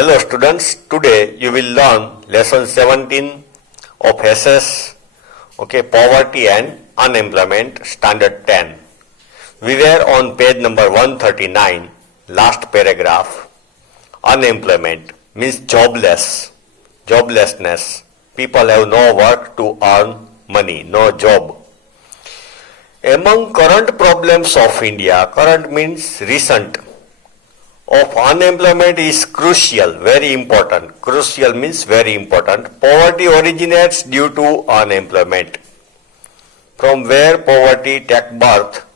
Hello students, today you will learn lesson 17 of SS, poverty and unemployment, standard 10. We were on page number 139, last paragraph. Unemployment means joblessness. People have no work to earn money, no job. Among current problems of India, current means recent, of unemployment is crucial, very important. Crucial means very important. Poverty originates due to unemployment. From where poverty takes birth?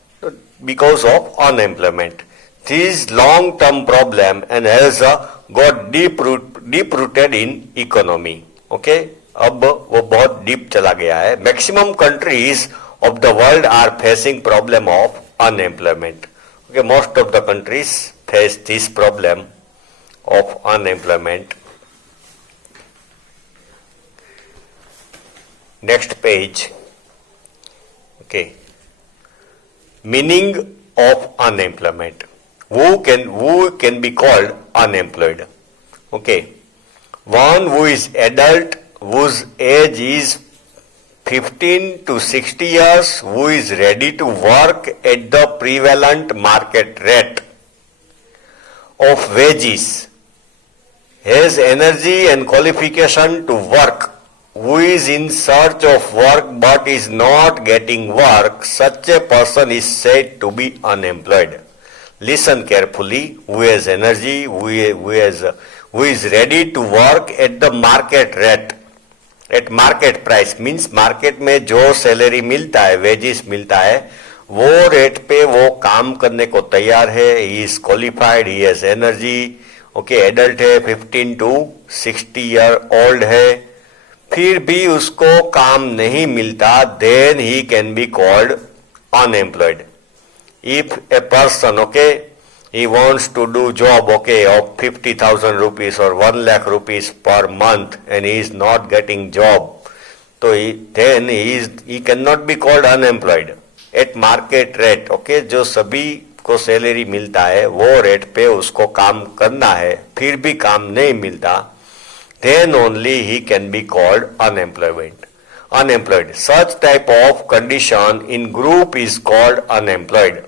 Because of unemployment. This is long-term problem and has got deep-rooted in economy. Okay? अब वो बहुत deep चला गया है. Maximum countries of the world are facing problem of unemployment. Okay, most of the countries face this problem of unemployment. Next page. Okay. Meaning of unemployment. Who can be called unemployed? Okay. One who is adult, whose age is 15 to 60 years, who is ready to work at the prevalent market rate of wages, has energy and qualification to work, who is in search of work but is not getting work, such a person is said to be unemployed. Listen carefully. Who has energy, who is ready to work at the market rate. Eight market price means market में जो salary मिलता है, wages मिलता है, वो rate पे वो काम करने को तैयार है. He is qualified, he has energy, okay, adult है, 15 टू 60 ईयर ओल्ड है, फिर भी उसको काम नहीं मिलता, then he can be called unemployed. If a person, okay, he wants to do job, okay, of 50,000 rupees or 1 lakh rupees per month and he is not getting job, so then he cannot be called unemployed. At market rate, okay, जो सभी को salary मिलता है वो rate पे उसको काम करना है, फिर भी काम नहीं मिलता, then only he can be called unemployed. Such type of condition in group is called unemployment.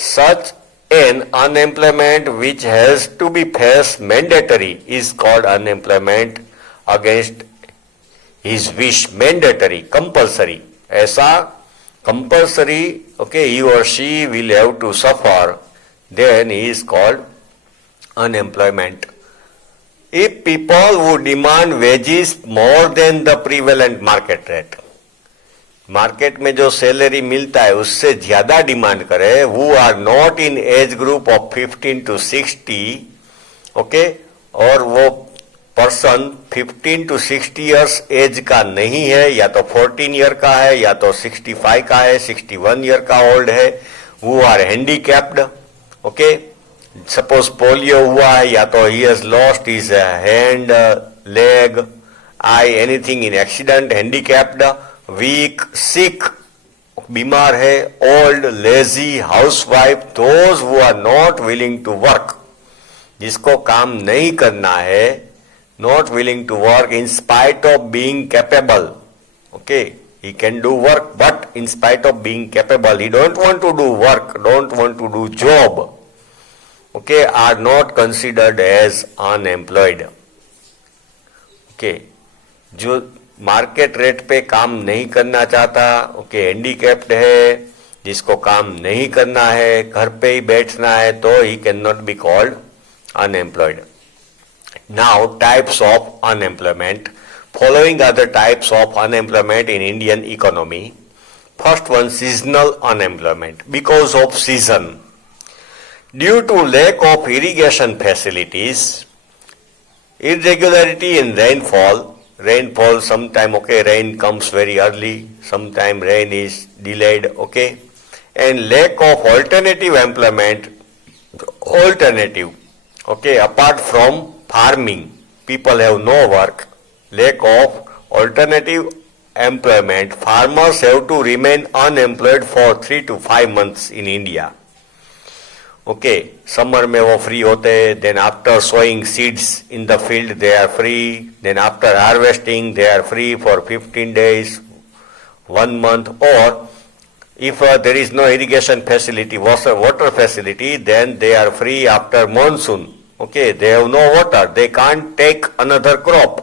Such an unemployment which has to be faced mandatory is called unemployment against his wish. Mandatory, compulsory. ऐसा compulsory, okay, he or she will have to suffer, then he is called unemployment. If people who demand wages more than the prevalent market rate, market में जो salary मिलता है उससे ज्यादा demand करे, who are not in age group of 15 to 60, okay, और वो person 15 to 60 years as का नहीं है, या तो 14 ईयर का है, या तो 65 का है, 61 ईयर का ओल्ड है, who are handicapped, okay, suppose polio हुआ है, या तो he has lost his hand, leg, eye, anything in accident, handicapped, weak, sick, बीमार है, old, lazy, housewife, those who are not willing to work, जिसको काम नहीं करना है, not willing to work in spite of being capable, okay, he can do work but in spite of being capable, he don't want to do work, don't want to do job, okay, are not considered as unemployed. Okay, जो market rate पे काम नहीं करना चाहता, okay, handicapped है, जिसको काम नहीं करना है, घर पे ही बैठना है, तो he can not be called unemployed. Now types of unemployment. Following are the types of unemployment in Indian economy. First one, seasonal unemployment, because of season, due to lack of irrigation facilities, irregularity in rainfall, sometime, okay, rain comes very early, sometime rain is delayed, okay, and lack of alternative employment, okay, apart from farming, people have no work, lack of alternative employment, farmers have to remain unemployed for 3 to 5 months in India. Okay, summer में वो free होते, then after sowing seeds in the field they are free, then after harvesting they are free for 15 days, 1 month, or if there is no irrigation facility, water facility, then they are free after monsoon. Okay, they have no water, they can't take another crop.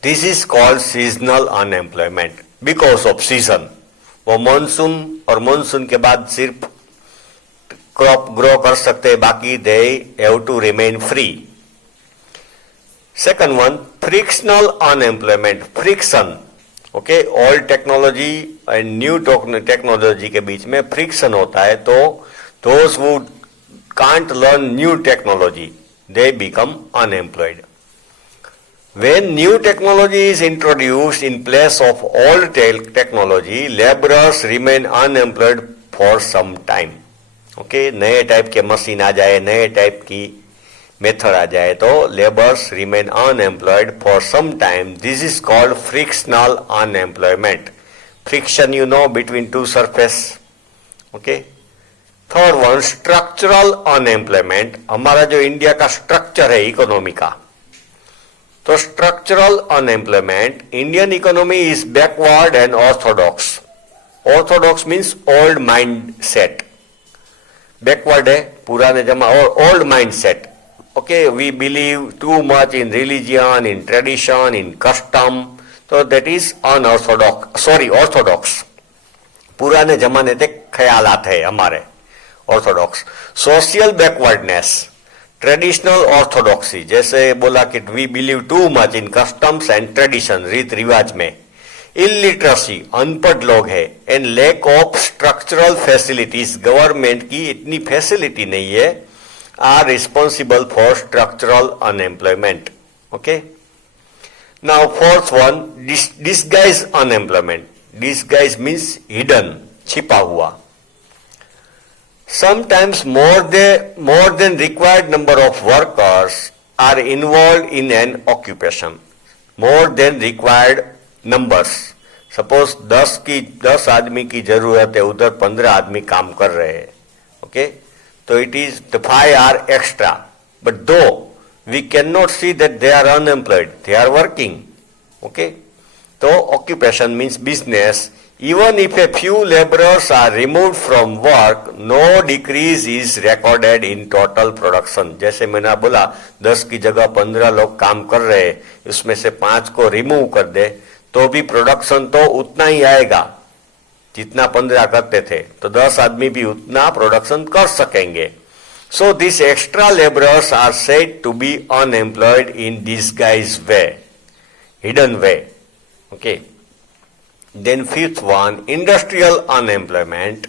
This is called seasonal unemployment because of season. वो monsoon और monsoon के बाद सिर्फ crop grow कर सकते हैं, बाकी they have to remain free. Second one, frictional unemployment. Friction, okay, old technology and new technology के बीच में फ्रिक्शन होता है, तो those who can't learn new technology they become unemployed. When new technology is introduced in place of old technology, laborers remain unemployed for some time. Okay, नए type के machine आ जाए, नए टाइप की मेथड आ जाए, तो labours remain unemployed for some time. This is called frictional unemployment. Friction you know between two surface. Okay. Third one, structural unemployment. हमारा जो इंडिया का स्ट्रक्चर है इकोनॉमी का, तो structural unemployment, Indian economy is backward and orthodox. Orthodox means old mind set. Backward है पुराने जमा, और old mind set. Okay, we believe too much in religion, in tradition, in custom, तो that is unorthodox, orthodox. पुराने जमाने तक ख्यालात है हमारे orthodox. Social backwardness, traditional orthodoxy, जैसे बोला कि we believe too much in customs and tradition, रीत रिवाज में. इलिटरेसी, अनपढ़ लोग है, and lack of structural facilities, government की इतनी फैसिलिटी नहीं है, are responsible for structural unemployment. Okay. Now fourth one, disguise unemployment. Disguise means hidden, छिपा हुआ. Sometimes more than required number of workers are involved in an occupation. More than required numbers. Suppose 10 आदमी की जरूरत है, उधर 15 आदमी काम कर रहे हैं. ओके, तो it is the 5 are extra. But though we cannot see that they are unemployed, they are working. Okay, so occupation means business. Even if a few laborers are removed from work, no decrease is recorded in total production. जैसे मैंने बोला 10 की जगह 15 लोग काम कर रहे हैं, उसमें से 5 को रिमूव कर दे तो भी प्रोडक्शन तो उतना ही आएगा जितना 15 करते थे, तो 10 आदमी भी उतना प्रोडक्शन कर सकेंगे. So these extra laborers are said to be unemployed in disguised way, hidden way. Okay. Then fifth one, industrial unemployment.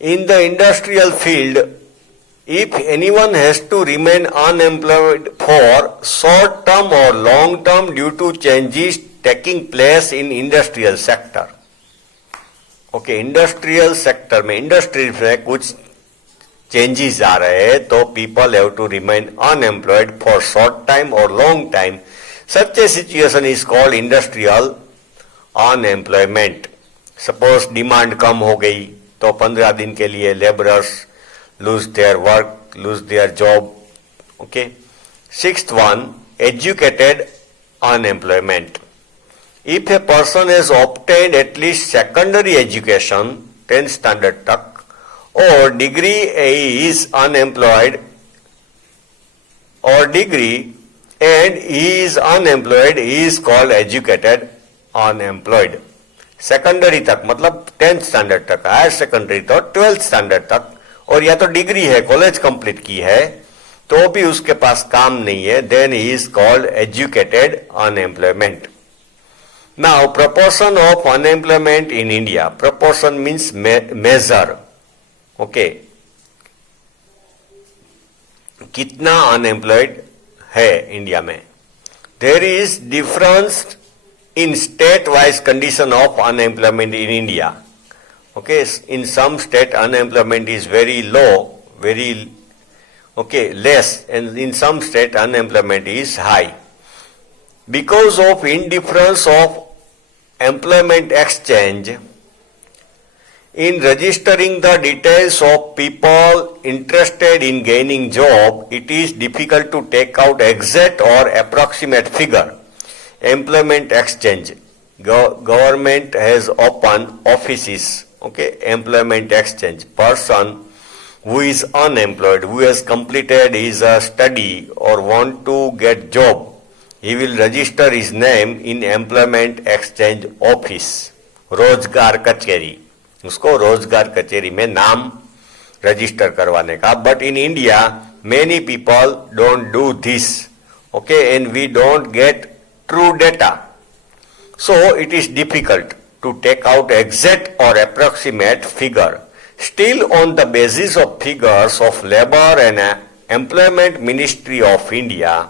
In the industrial field, if anyone has to remain unemployed for short term or long term due to changes taking place in industrial sector. Okay, industrial sector में, industry में कुछ changes आ रहे हैं, तो people have to remain unemployed for short time or long time. Such a situation is called industrial unemployment. Suppose demand कम हो गई तो 15 दिन के लिए labourers lose their work, lose their job. Okay. Sixth one, educated unemployment. If a person has obtained at least secondary education 10th standard तक और degree is unemployed और degree and he is unemployed, he is called educated unemployed. Secondary तक मतलब 10th standard तक, higher secondary तो 12th standard तक, और या तो डिग्री है, कॉलेज कंप्लीट की है, तो भी उसके पास काम नहीं है, then he is called educated unemployment. Now proportion of unemployment in India. Proportion means major. Okay, कितना अनएम्प्लॉयड है इंडिया में. There is difference in state-wise condition of unemployment in India. Okay, in some state unemployment is very low, less, and in some state unemployment is high. Because of indifference of employment exchange, In registering the details of people interested in gaining job, it is difficult to take out exact or approximate figure. Employment exchange. Government has opened offices. Okay, employment exchange. Person who is unemployed, who has completed his study or want to get job, he will register his name in employment exchange office. रोजगार कचेरी, उसको रोजगार कचेरी में नाम register करवाने का. But in India many people don't do this. Okay, and we don't get true data. So it is difficult to take out exact or approximate figure. Still, on the basis of figures of Labour and Employment Ministry of India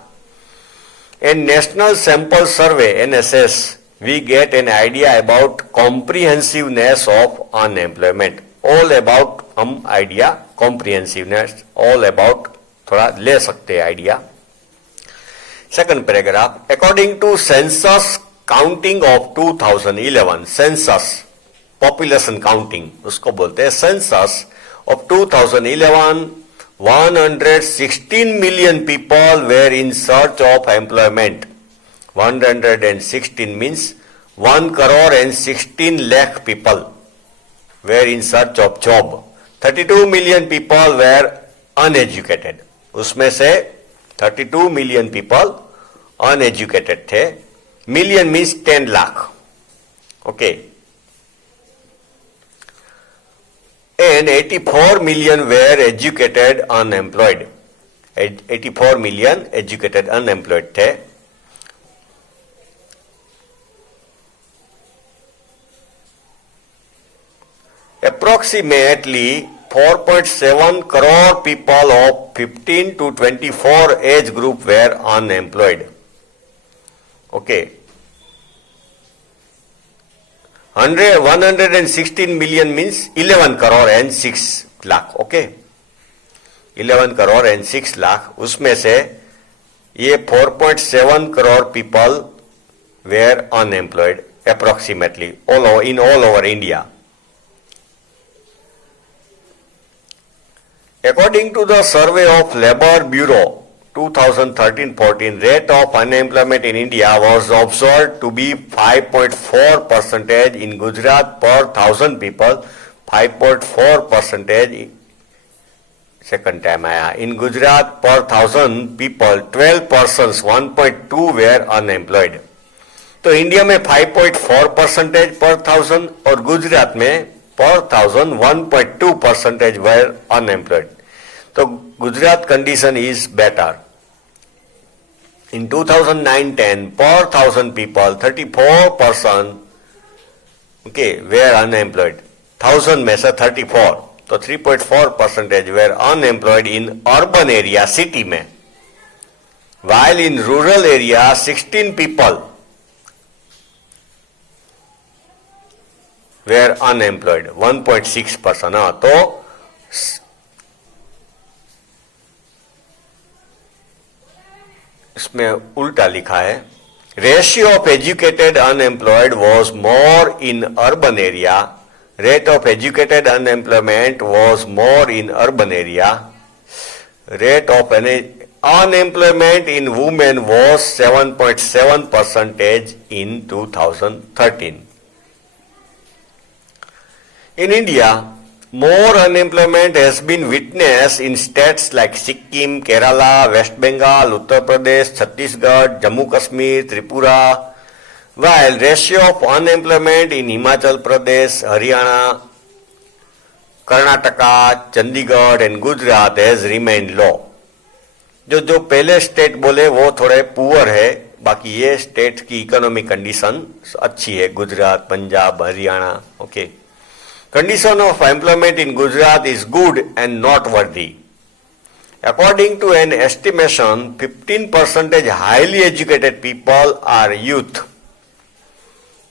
and National Sample Survey (NSS), we get an idea about comprehensiveness of unemployment. All about हम idea comprehensiveness, all about थोड़ा ले सकते हैं idea. Second paragraph. According to census counting of 2011, census population counting उसको बोलते हैं. Census of 2011, 116 million people were in search of employment. 116 means 1 crore and 16 lakh people were in search of job. 32 million people were uneducated. उसमें से 32 million people uneducated थे. Million means 10 lakh. Okay. And 84 million were educated unemployed. 84 million educated unemployed थे. Approximately 4.7 crore people of 15 to 24 age group were unemployed. Okay. 116 million means 11 crore and 6 lakh. Okay. 11 crore and 6 lakh. उसमें से ये 4.7 crore people were unemployed approximately in all over India. According to the survey of Labour Bureau 2013-14, rate of unemployment in India was observed to be 5.4% in Gujarat per 1,000 people, 5.4%. Second time आया. In Gujarat per 1,000 people, 12 persons, 1.2 were unemployed. तो India में 5.4% per 1,000 और गुजरात में per 1,000 1.2% were unemployed. तो Gujarat condition is better. In 2009-10, per 1,000 people, 34% were unemployed. 1,000 में से 34, तो 3.4% were unemployed in urban area, city में. While in rural area, 16 people were unemployed, 1.6%. हाँ, तो इसमें उल्टा लिखा है. Ratio of educated unemployed was more in urban area. Rate of educated unemployment was more in urban area. Rate of unemployment in women was 7.7% in 2013. In India, more unemployment has been witnessed in states like Sikkim, Kerala, West Bengal, Uttar Pradesh, Chhattisgarh, Jammu Kashmir, Tripura, while ratio of unemployment in Himachal Pradesh, Haryana, Karnataka, Chandigarh and Gujarat has remained low. जो पहले state बोले वो थोड़े poor है, बाकी ये state की economic condition अच्छी है. Gujarat, Punjab, Haryana. Okay. Condition of employment in Gujarat is good and noteworthy. According to an estimation, 15% highly educated people are youth.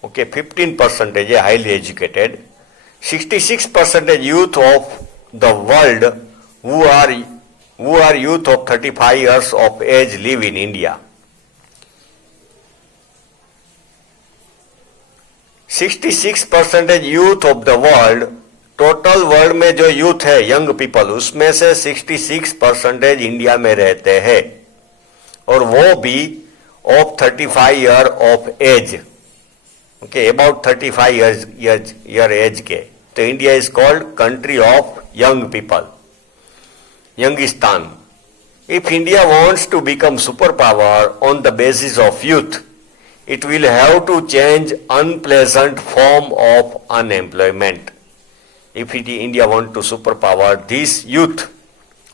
Okay, 15% highly educated. 66% youth of the world who are youth of 35 years of age live in India. 66% youth of the world total world में जो youth है, young people, उसमें से 66% India में रहते हैं, और वो भी of 35 year of age, okay, about 35 year age के. तो India is called country of young people, यंगिस्तान. If India wants to become superpower on the basis of youth, it will have to change unpleasant form of unemployment. If India wants to superpower, this youth,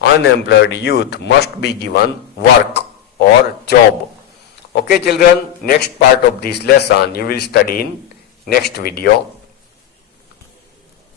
unemployed youth, must be given work or job. Okay children, next part of this lesson you will study in next video.